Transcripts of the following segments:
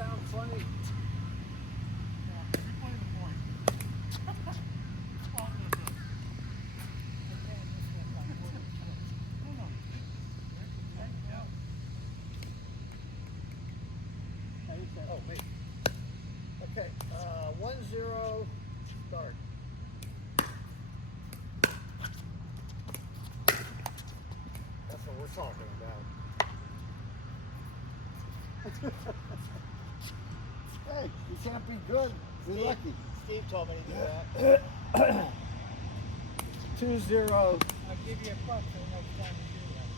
sound funny? Oh, me. Okay, 1-0, start. That's what we're talking about. Hey, you can't be good. Be lucky. Steve told me to do that. 2-0. I'll give you a buck for the next time you do that.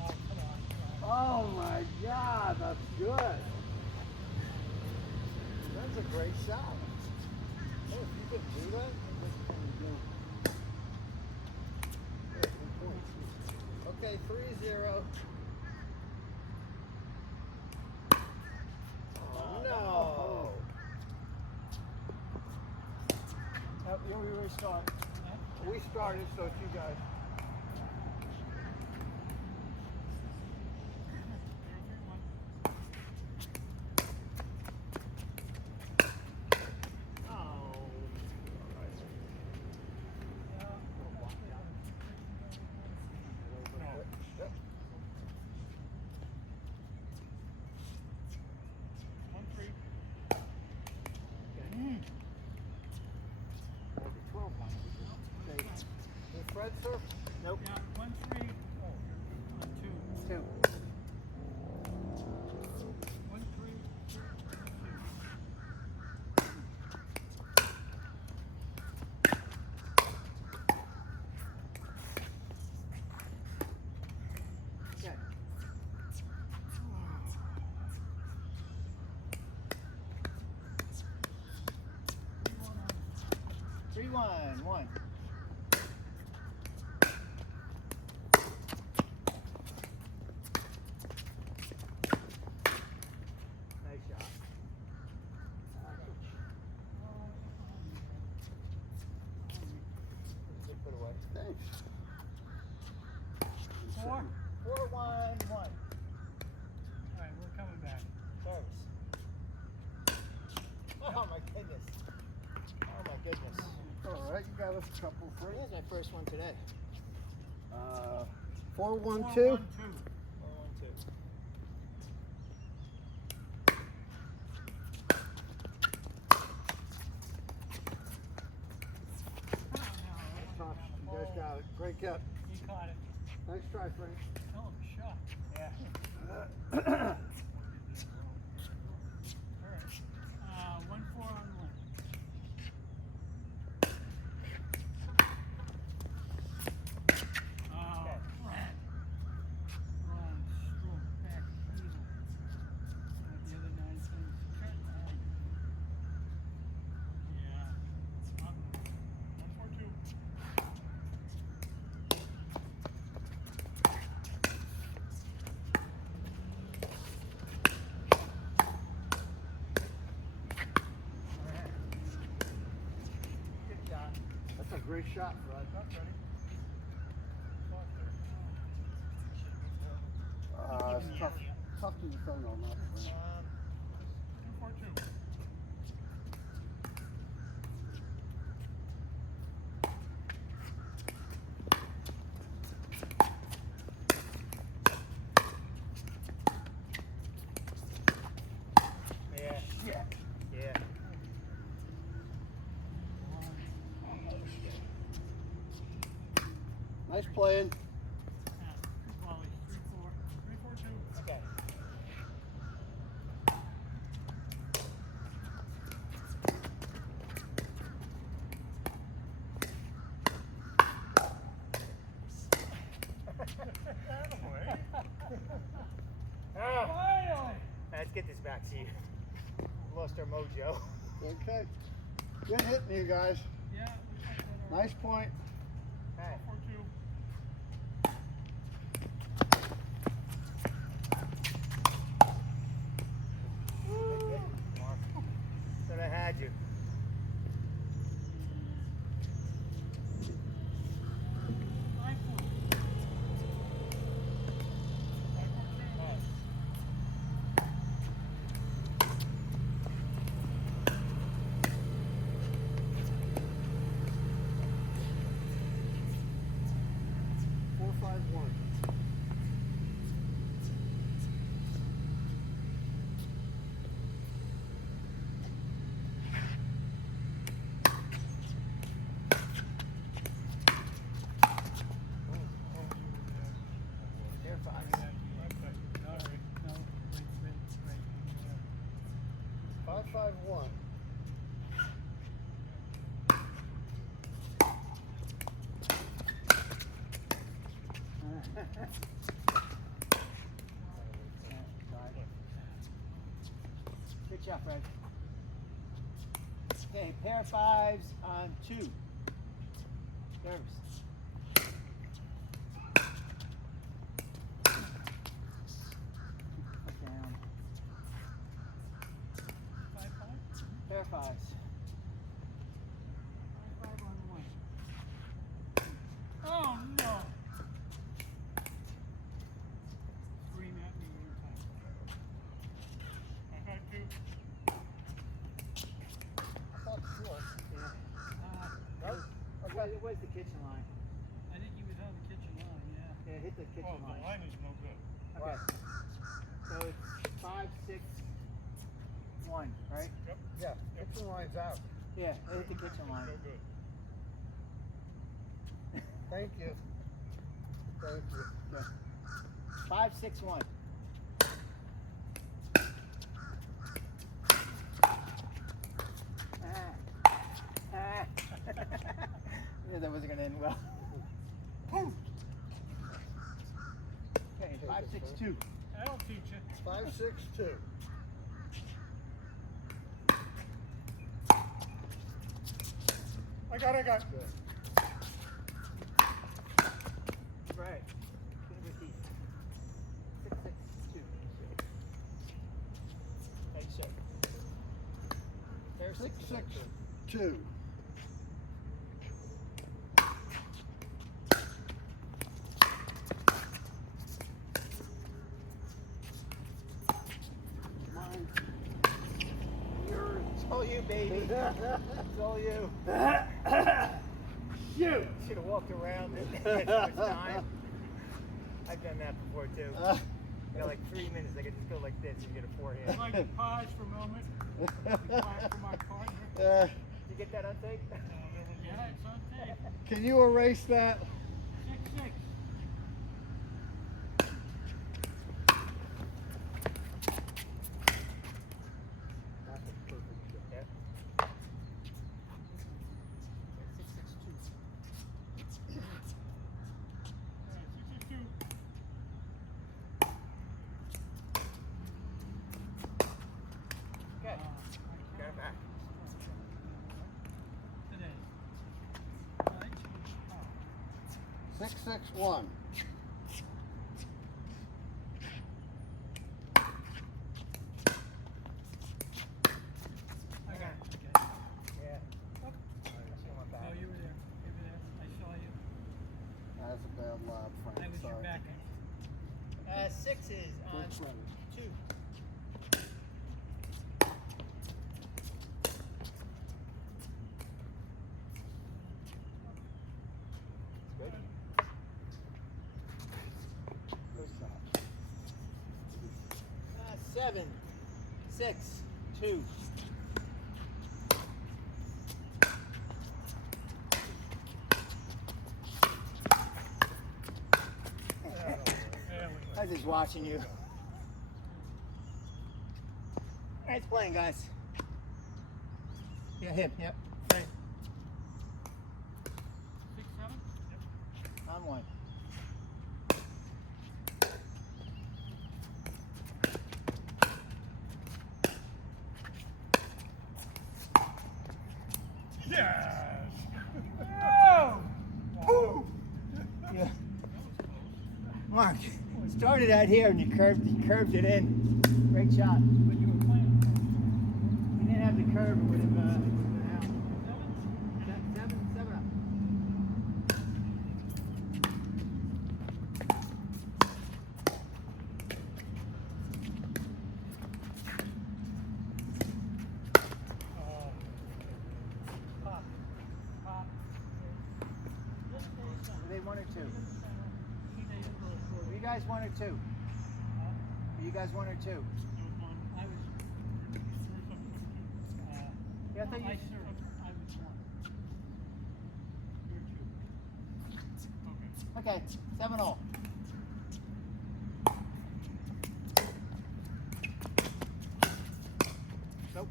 Oh, come on. Oh my God, that's good. That's a great shot. Hey, if you could do that, that's what you do. Yeah, good point. Okay, 3-0. Oh no. You restart. We started, so it's you guys. Fred, sir? Nope. Yeah, 1-3. Oh, 2. 2. 1-3. 3-1. Nice shot. Good put away. Thanks. 4. 4-1-1. Alright, we're coming back. Service. Oh my goodness. Oh my goodness. All right, you got us a couple free. That's my first one today. 4-1-2. 4-1-2. 4-1-2. Tough. You guys got it. Great catch. You caught it. Nice try, Frank. Hell of a shot. Yeah. Alright. 1-4-1. Oh, crap. Wrong stroke, back heel. The other 9 things. Yeah. 1-4-2. Good shot. That's a great shot, Fred. It's tough. Tough to defend on that. Frank. 2-4-2. Yeah. Yeah. Nice playing. Good volley. 3-4. 3-4-2. Okay. Finally! Let's get this back to you. Lost our mojo. Okay. Good hitting, you guys. Yeah. Nice point. Hey. 4-2. Mark. Thought I had you. 5-5-1. Good shot, Fred. Okay, pair of fives on 2. Nerves. Down. 5-5. Pair of fives. 5-5 on 1. Oh no! Scream at me anytime. 5-5-2. I thought short. It was the kitchen line. I think he was on the kitchen line, yeah. Yeah, hit the kitchen Oh, the line. line is no good. Okay. So it's 5, 6, 1, right? Yep. Yeah, kitchen line's out. Yeah, it hit the kitchen line. No good. Thank you. Thank you. Okay. 5, 6, 1. Yeah, that wasn't gonna end well. Okay, 5, 6, 2. That'll teach you. 5-6-2. I got it. Right. Get it with these. 6, 6, 2. Hey, sir. Pair 6-6-2. Mine. Yours. It's all you, baby. It's all you. Shoot! Should have walked around it. Had so much time. I've done that before too. You got like 3 minutes. I could just go like this and get a I'd forehand. like to pause for a moment. Clap for my partner. Uh, Did you get that on tape? Yeah, it's on tape. can you erase that? 6-6. That's a perfect shot. Yep. 6, 6, 2. All right, 6-2. Okay. Got it back. Today. 6-6-1. I got it. Okay. Yeah. Oh, you were there. You were there. I saw you. That's a bad lob, Frank. That was your Sorry. backhand. 6s on Which one? 2. Good. Good shot. 7, 6, 2. There we go. I was just watching you. Nice playing, guys. Yeah, him. Yep. Right. 6-7? Yep. On 1. Yes! Oh! Yeah. Mark, started out here and you curved it in. Great shot. But you were playing. If you didn't have the curve, it would have been out. 7? 7 up. Oh. Pop. Pop. Just stay center. Were they 1 or 2? Stay in the center. Keep it a little short. Were you guys 1 or 2? Huh? Were you guys 1 or 2? It was one. I was. Yeah, I thought you. I served. I was 1. You're 2. Okay. Okay, 7 all. Nope.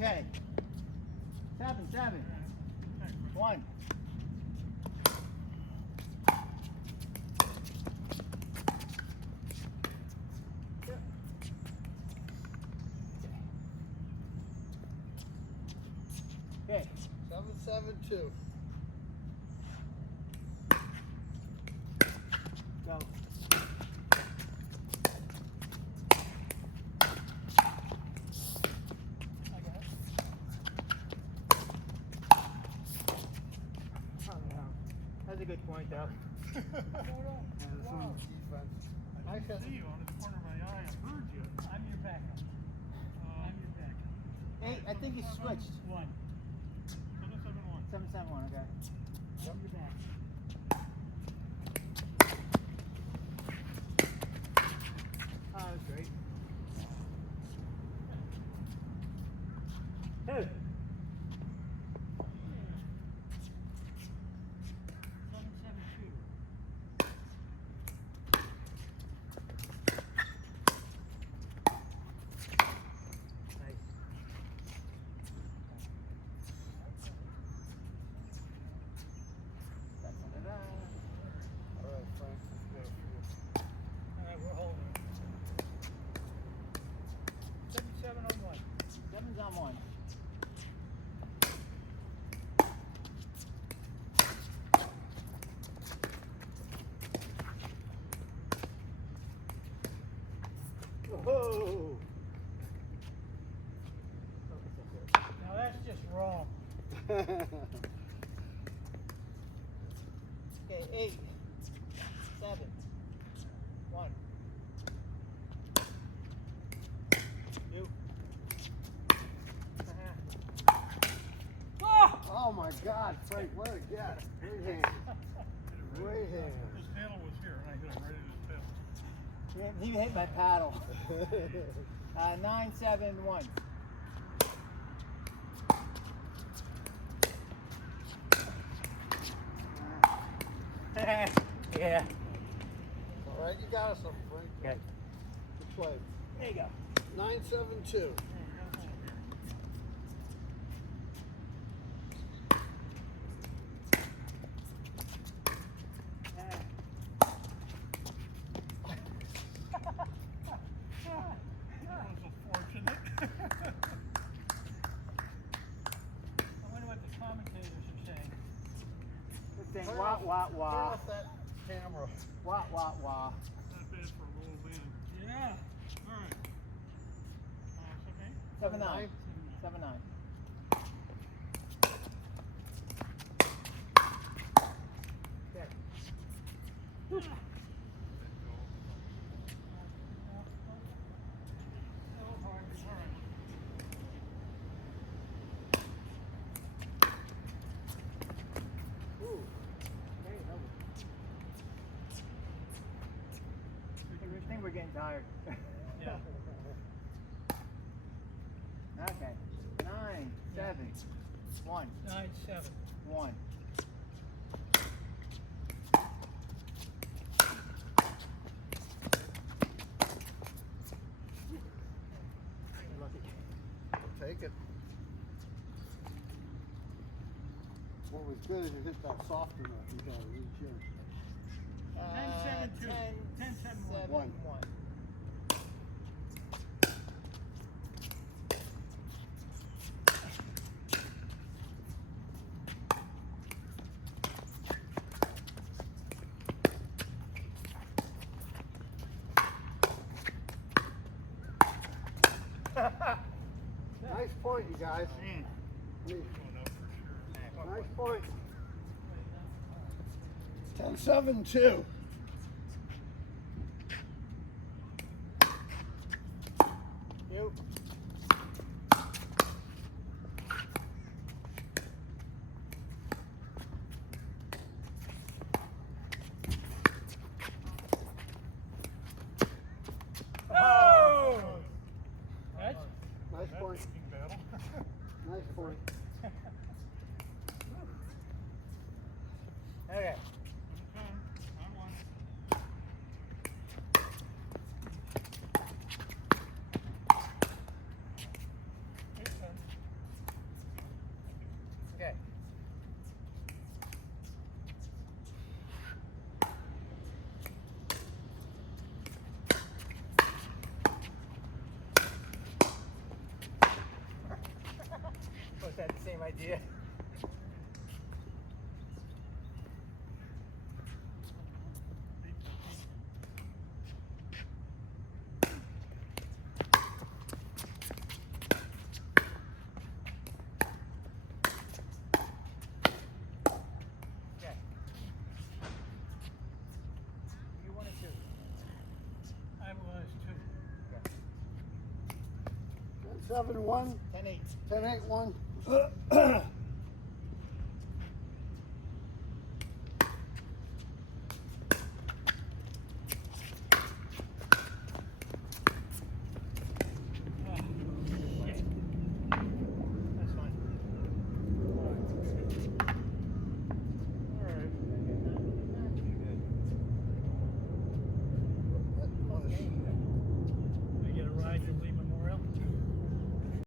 Okay. 7-7. 1. Okay. 7-7-2. Go. That's a good point, though. Wow. I didn't see you on the corner of my eye. I heard you. I'm your backup. I'm your backup. Hey, I think he switched. 1. 7-7-1. 7-7-1, okay. I'm your backup. Oh, that was great. 2. 7-7-2. Nice. All right, Frank. Let's go. All right, we're holding. 7-7-1. 7's on 1. Whoa! Now that's just wrong. Okay, 8, 7, 1. 2. Oh my God, Frank, what a guess. Great hand. Great hand. His paddle was here, and I hit him right at his paddle. He hit my paddle. 9-7-1. Yeah. All right, you got us something, Frank. Okay. Good play. There you go. 9-7-2. That was unfortunate. I wonder what the commentators are saying. Good thing. Turn Wah, off- wah, Turn wah. off that camera. Wah, wah, wah. Not bad for a little band. Yeah. All right. Okay. 7-9. 7-9. Okay. Ooh. Hey, that was- I think we're getting tired. Yeah. Okay. 9, 7, 1, 9-7. 1. Lucky. Take it. What was good is you hit that soft enough. You got to reach in. 10-7-2. 10-7-1. 1. 1. Nice point, you guys. Going up for sure. Nice point. 10-7-2. You. Oh! That's Nice point. kicking battle. Nice point. Okay. I won. Yeah. Okay. You wanted to. I was too. 10-7-1, 10-8. 10-8-1.